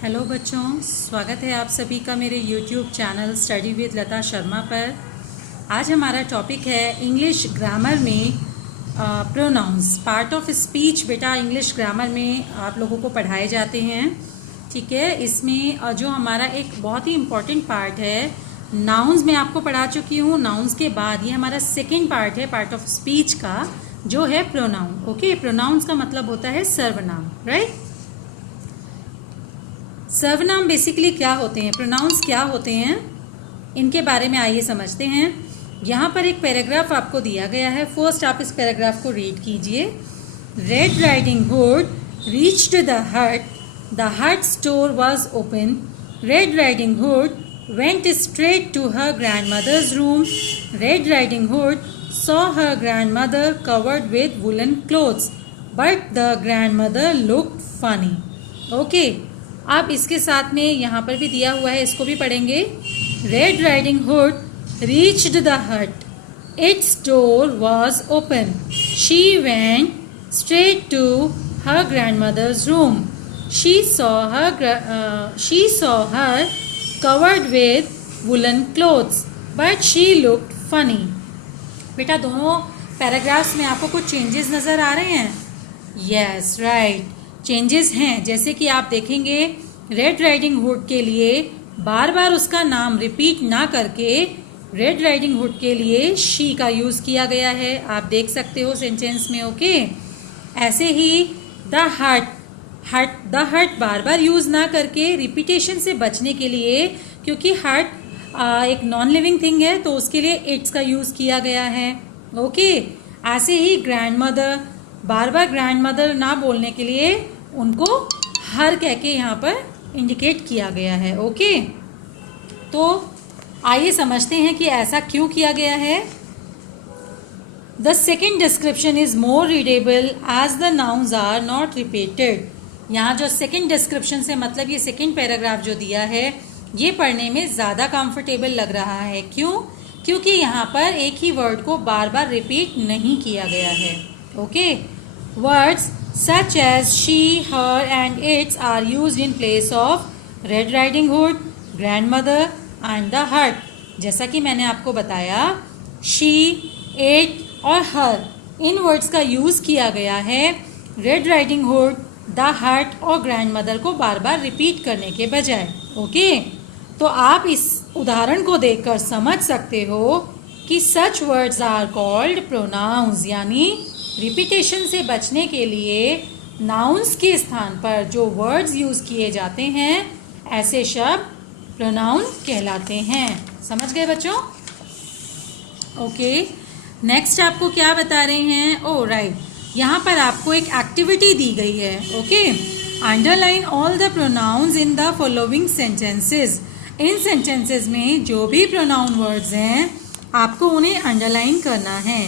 Hello बच्चों, स्वागत है आप सभी का मेरे YouTube चैनल स्टडी विद लता शर्मा पर। आज हमारा टॉपिक है इंग्लिश ग्रामर में प्रोनाउंस। पार्ट ऑफ स्पीच बेटा इंग्लिश ग्रामर में आप लोगों को पढ़ाए जाते हैं, ठीक है। इसमें जो हमारा एक बहुत ही इम्पॉर्टेंट पार्ट है, नाउन्स मैं आपको पढ़ा चुकी हूँ। नाउन्स के बाद ये हमारा सेकेंड पार्ट है पार्ट ऑफ स्पीच का, जो है प्रोनाउन। ओके, प्रोनाउंस का मतलब होता है सर्वनाम, राइट। सर्वनाम बेसिकली क्या होते हैं, प्रोनाउंस क्या होते हैं, इनके बारे में आइए समझते हैं। यहाँ पर एक पैराग्राफ आपको दिया गया है। फर्स्ट आप इस पैराग्राफ को रीड कीजिए। Red riding hood reached the hut store was open. Red riding hood went straight to her grandmother's room. Red riding hood saw her grandmother covered with woollen clothes but the grandmother looked funny. Okay, अब इसके साथ में यहाँ पर भी दिया हुआ है, इसको भी पढ़ेंगे। Red riding hood reached the hut, its door was open, she went straight to her grandmother's room, she saw her covered with woollen clothes but she looked funny. बेटा दोनों पैराग्राफ्स में आपको कुछ चेंजेस नज़र आ रहे हैं? Yes, right, changes हैं। जैसे कि आप देखेंगे रेड राइडिंग हुड के लिए बार बार उसका नाम रिपीट ना करके रेड राइडिंग हुड के लिए शी का यूज़ किया गया है, आप देख सकते हो सेंटेंस में। ओके, ऐसे ही द हट बार बार यूज़ ना करके रिपीटेशन से बचने के लिए, क्योंकि हट एक नॉन लिविंग थिंग है तो उसके लिए इट्स का यूज़ किया गया है। ओके, ऐसे ही ग्रैंड मदर, बार बार ग्रैंड मदर ना बोलने के लिए उनको हर कह के यहाँ पर इंडिकेट किया गया है। ओके, तो आइए समझते हैं कि ऐसा क्यों किया गया है। The second description is more readable as the nouns are not repeated. यहाँ जो सेकेंड डिस्क्रिप्शन से मतलब ये सेकेंड पैराग्राफ जो दिया है, ये पढ़ने में ज़्यादा कंफर्टेबल लग रहा है। क्यों? क्योंकि यहाँ पर एक ही वर्ड को बार बार रिपीट नहीं किया गया है। Okay, words such as she, her and its are used in place of Red Riding Hood, grandmother and the hut। जैसा कि मैंने आपको बताया, she, it और her इन वर्ड्स का यूज़ किया गया है रेड राइडिंग हुड, द हट और ग्रैंडमदर को बार बार रिपीट करने के बजाय। ओके, तो आप इस उदाहरण को देखकर समझ सकते हो कि such words are called pronouns, यानी रिपीटेशन से बचने के लिए नाउन्स के स्थान पर जो वर्ड्स यूज़ किए जाते हैं, ऐसे शब्द प्रोनाउन कहलाते हैं। समझ गए बच्चों? ओके, नेक्स्ट आपको क्या बता रहे हैं? ओ राइट, यहाँ पर आपको एक एक्टिविटी दी गई है। Okay, underline all the pronounce in the following sentences. In sentences में जो भी प्रोनाउन वर्ड्स हैं आपको उन्हें अंडरलाइन करना है।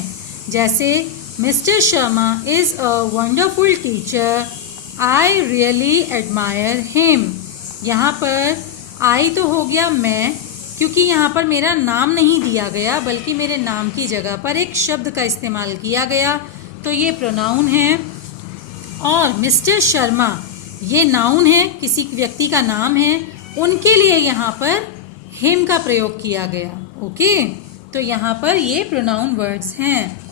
जैसे Mr. Sharma is a wonderful teacher. I really admire him. यहाँ पर I तो हो गया मैं, क्योंकि यहाँ पर मेरा नाम नहीं दिया गया बल्कि मेरे नाम की जगह पर एक शब्द का इस्तेमाल किया गया, तो ये प्रोनाउन है। और मिस्टर शर्मा ये नाउन है, किसी व्यक्ति का नाम है, उनके लिए यहाँ पर हिम का प्रयोग किया गया। ओके, तो यहाँ पर ये प्रोनाउन वर्ड्स हैं।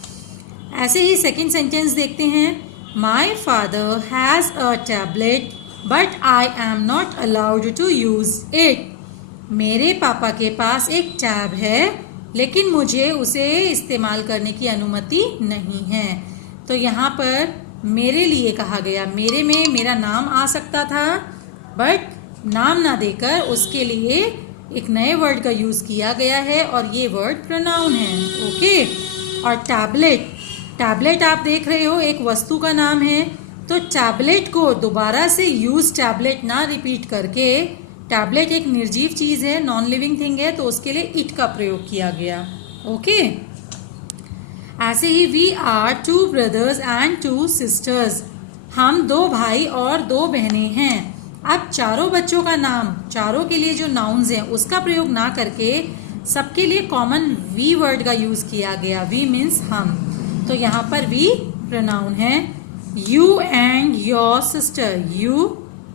ऐसे ही सेकेंड सेंटेंस देखते हैं। My father has a tablet but I am not allowed to use it. मेरे पापा के पास एक टैब है लेकिन मुझे उसे इस्तेमाल करने की अनुमति नहीं है। तो यहाँ पर मेरे लिए कहा गया, मेरे में मेरा नाम आ सकता था बट नाम ना देकर उसके लिए एक नए वर्ड का यूज़ किया गया है और ये वर्ड प्रोनाउन है। ओके, और टैबलेट, टैबलेट आप देख रहे हो एक वस्तु का नाम है, तो टैबलेट को दोबारा से यूज टैबलेट ना रिपीट करके, टैबलेट एक निर्जीव चीज़ है, नॉन लिविंग थिंग है, तो उसके लिए इट का प्रयोग किया गया। ओके, ऐसे ही we are 2 brothers and 2 sisters. हम 2 भाई और 2 बहनें हैं। अब चारों बच्चों का नाम, चारों के लिए जो नाउन्स हैं उसका प्रयोग ना करके सबके लिए कॉमन वी वर्ड का यूज़ किया गया। वी मीन्स हम, तो यहाँ पर वी प्रोनाउन है। You and your sister, you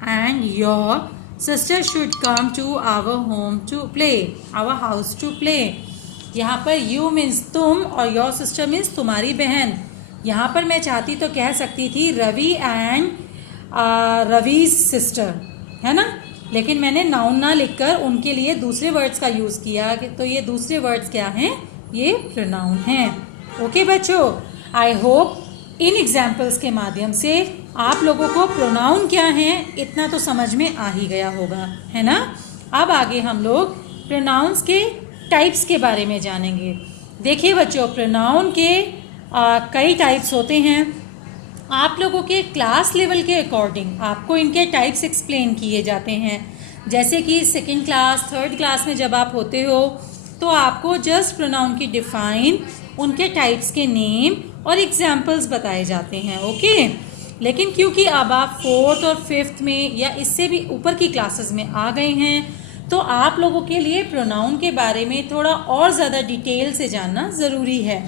and your sister should come to our home to play, our house to play. यहाँ पर यू मीन्स तुम और योर सिस्टर मीन्स तुम्हारी बहन। यहाँ पर मैं चाहती तो कह सकती थी रवि एंड रवीज सिस्टर, है ना, लेकिन मैंने नाउन ना लिखकर उनके लिए दूसरे वर्ड्स का यूज़ किया। तो ये दूसरे वर्ड्स क्या हैं? ये प्रोनाउन हैं। ओके बच्चों, आई होप इन एग्जाम्पल्स के माध्यम से आप लोगों को प्रोनाउन क्या हैं इतना तो समझ में आ ही गया होगा, है ना। अब आगे हम लोग प्रोनाउंस के टाइप्स के बारे में जानेंगे। देखिए बच्चों, प्रोनाउन के कई टाइप्स होते हैं। आप लोगों के क्लास लेवल के अकॉर्डिंग आपको इनके टाइप्स एक्सप्लेन किए जाते हैं। जैसे कि सेकेंड क्लास, थर्ड क्लास में जब आप होते हो तो आपको जस्ट प्रोनाउन की डिफाइन, उनके टाइप्स के नेम और एग्जाम्पल्स बताए जाते हैं। ओके, लेकिन क्योंकि अब आप फोर्थ और फिफ्थ में या इससे भी ऊपर की क्लासेस में आ गए हैं तो आप लोगों के लिए प्रोनाउन के बारे में थोड़ा और ज़्यादा डिटेल से जानना ज़रूरी है।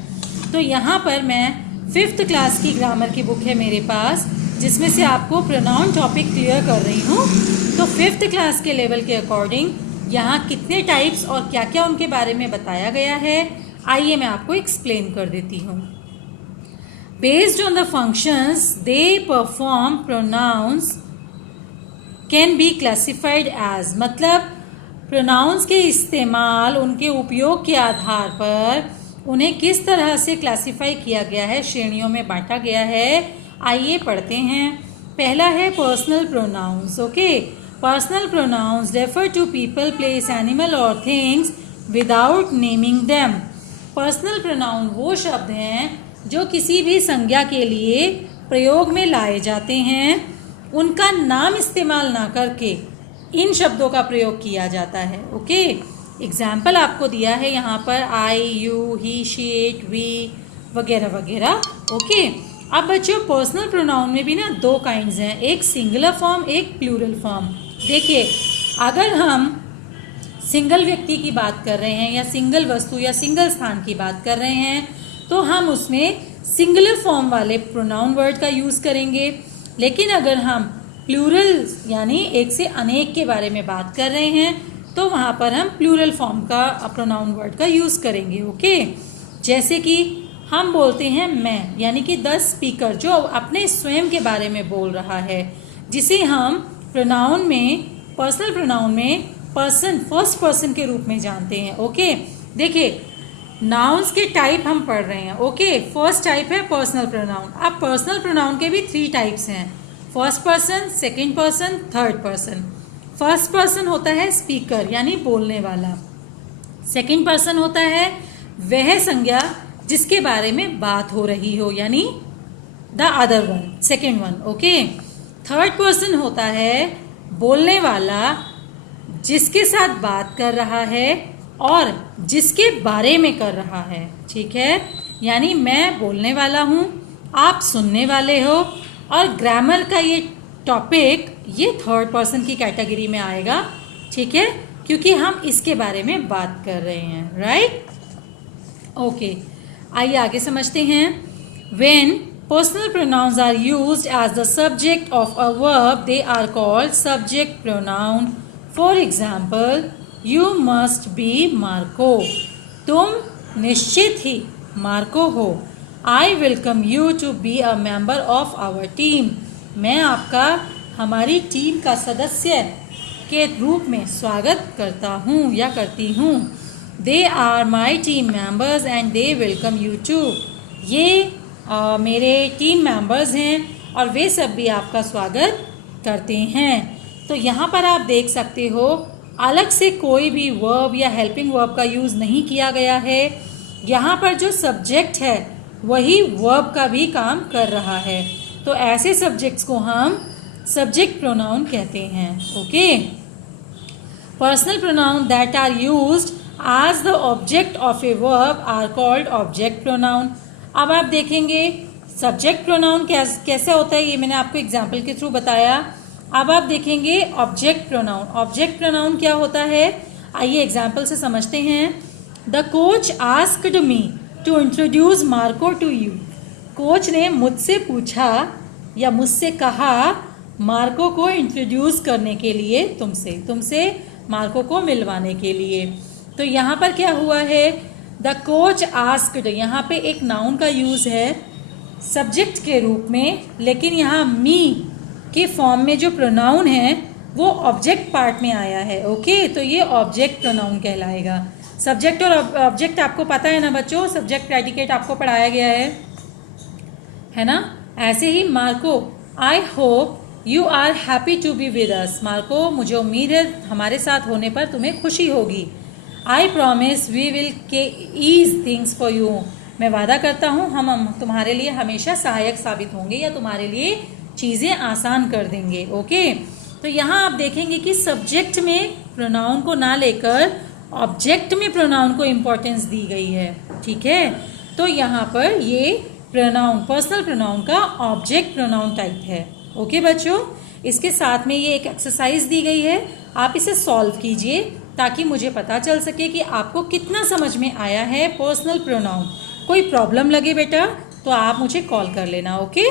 तो यहाँ पर मैं फिफ्थ क्लास की ग्रामर की बुक है मेरे पास, जिसमें से आपको प्रोनाउन टॉपिक क्लियर कर रही हूँ। तो फिफ्थ क्लास के लेवल के अकॉर्डिंग यहाँ कितने टाइप्स और क्या क्या उनके बारे में बताया गया है, आइए मैं आपको एक्सप्लेन कर देती हूँ। Based on the functions they perform, pronouns can be classified as, मतलब pronouns के इस्तेमाल, उनके उपयोग के आधार पर उन्हें किस तरह से क्लासिफाई किया गया है, श्रेणियों में बांटा गया है। आइए पढ़ते हैं। पहला है personal pronouns. Okay, personal pronouns refer to people, places, animal और things without naming them. Personal pronoun वो शब्द हैं जो किसी भी संज्ञा के लिए प्रयोग में लाए जाते हैं, उनका नाम इस्तेमाल ना करके इन शब्दों का प्रयोग किया जाता है। ओके, एग्जाम्पल आपको दिया है यहाँ पर I, you, he, she, it, we वगैरह वगैरह। ओके, अब बच्चों पर्सनल प्रोनाउन में भी ना दो काइंड्स हैं, एक सिंगुलर फॉर्म, एक प्लूरल फॉर्म। देखिए, अगर हम सिंगल व्यक्ति की बात कर रहे हैं या सिंगल वस्तु या सिंगल स्थान की बात कर रहे हैं तो हम उसमें सिंगुलर फॉर्म वाले प्रोनाउन वर्ड का यूज़ करेंगे। लेकिन अगर हम प्लूरल यानी एक से अनेक के बारे में बात कर रहे हैं तो वहाँ पर हम प्लूरल फॉर्म का प्रोनाउन वर्ड का यूज़ करेंगे। ओके, जैसे कि हम बोलते हैं मैं, यानी कि द स्पीकर, जो अपने स्वयं के बारे में बोल रहा है, जिसे हम प्रोनाउन में, पर्सनल प्रोनाउन में पर्सन, फर्स्ट पर्सन के रूप में जानते हैं। ओके, देखिए नाउन्स के टाइप हम पढ़ रहे हैं। ओके, फर्स्ट टाइप है पर्सनल प्रोनाउन। अब पर्सनल प्रोनाउन के भी 3 टाइप्स हैं, first person, second person, third person. First person होता है स्पीकर यानी बोलने वाला। सेकंड पर्सन होता है वह संज्ञा जिसके बारे में बात हो रही हो, यानी the other one, second one. Okay, third person होता है बोलने वाला जिसके साथ बात कर रहा है और जिसके बारे में कर रहा है। ठीक है, यानी मैं बोलने वाला हूँ, आप सुनने वाले हो, और ग्रामर का ये टॉपिक ये थर्ड पर्सन की कैटेगरी में आएगा। ठीक है, क्योंकि हम इसके बारे में बात कर रहे हैं। राइट, ओके, आइए आगे समझते हैं। When personal pronouns are used as the subject of a verb they are called subject pronoun. For example, you must be Marco, तुम निश्चित ही मार्को हो। I welcome you to be a member of our team, मैं आपका हमारी team का सदस्य के रूप में स्वागत करता हूँ या करती हूँ। They are my team members and they welcome you to, ये मेरे टीम मेंबर्स हैं और वे सब भी आपका स्वागत करते हैं। तो यहाँ पर आप देख सकते हो अलग से कोई भी वर्ब या हेल्पिंग वर्ब का यूज़ नहीं किया गया है। यहाँ पर जो सब्जेक्ट है वही वर्ब का भी काम कर रहा है। तो ऐसे सब्जेक्ट्स को हम सब्जेक्ट प्रोनाउन कहते हैं। Okay, personal pronoun that are used as the object of a verb are called object pronoun. अब आप देखेंगे सब्जेक्ट प्रोनाउन कैसे होता है, ये मैंने आपको एग्जाम्पल के थ्रू बताया। अब आप देखेंगे ऑब्जेक्ट प्रोनाउन। ऑब्जेक्ट प्रोनाउन क्या होता है, आइए एग्जाम्पल से समझते हैं। The coach asked me to introduce Marco to you, coach ने मुझसे पूछा या मुझसे कहा मार्को को इंट्रोड्यूस करने के लिए, तुमसे मार्को को मिलवाने के लिए। तो यहाँ पर क्या हुआ है, द कोच आस्क्ड, यहाँ पे एक नाउन का यूज़ है सब्जेक्ट के रूप में, लेकिन यहाँ मी के फॉर्म में जो प्रोनाउन है वो ऑब्जेक्ट पार्ट में आया है। ओके, तो ये ऑब्जेक्ट प्रोनाउन कहलाएगा। सब्जेक्ट और ऑब्जेक्ट आपको पता है ना बच्चों, सब्जेक्ट प्रेडिकेट आपको पढ़ाया गया है ना। ऐसे ही Marco, I hope you are happy to be with us. Marco, मुझे उम्मीद है हमारे साथ होने पर तुम्हें खुशी होगी। I promise we will ease things for you. मैं वादा करता हूँ हम तुम्हारे लिए हमेशा सहायक साबित होंगे या तुम्हारे लिए चीज़ें आसान कर देंगे। ओके, तो यहाँ आप देखेंगे कि सब्जेक्ट में प्रोनाउन को ना लेकर ऑब्जेक्ट में प्रोनाउन को इम्पोर्टेंस दी गई है। ठीक है, तो यहाँ पर ये प्रोनाउन पर्सनल प्रोनाउन का ऑब्जेक्ट प्रोनाउन टाइप है। ओके बच्चों, इसके साथ में ये एक एक्सरसाइज दी गई है, आप इसे सॉल्व कीजिए ताकि मुझे पता चल सके कि आपको कितना समझ में आया है पर्सनल प्रोनाउन। कोई प्रॉब्लम लगे बेटा तो आप मुझे कॉल कर लेना। ओके।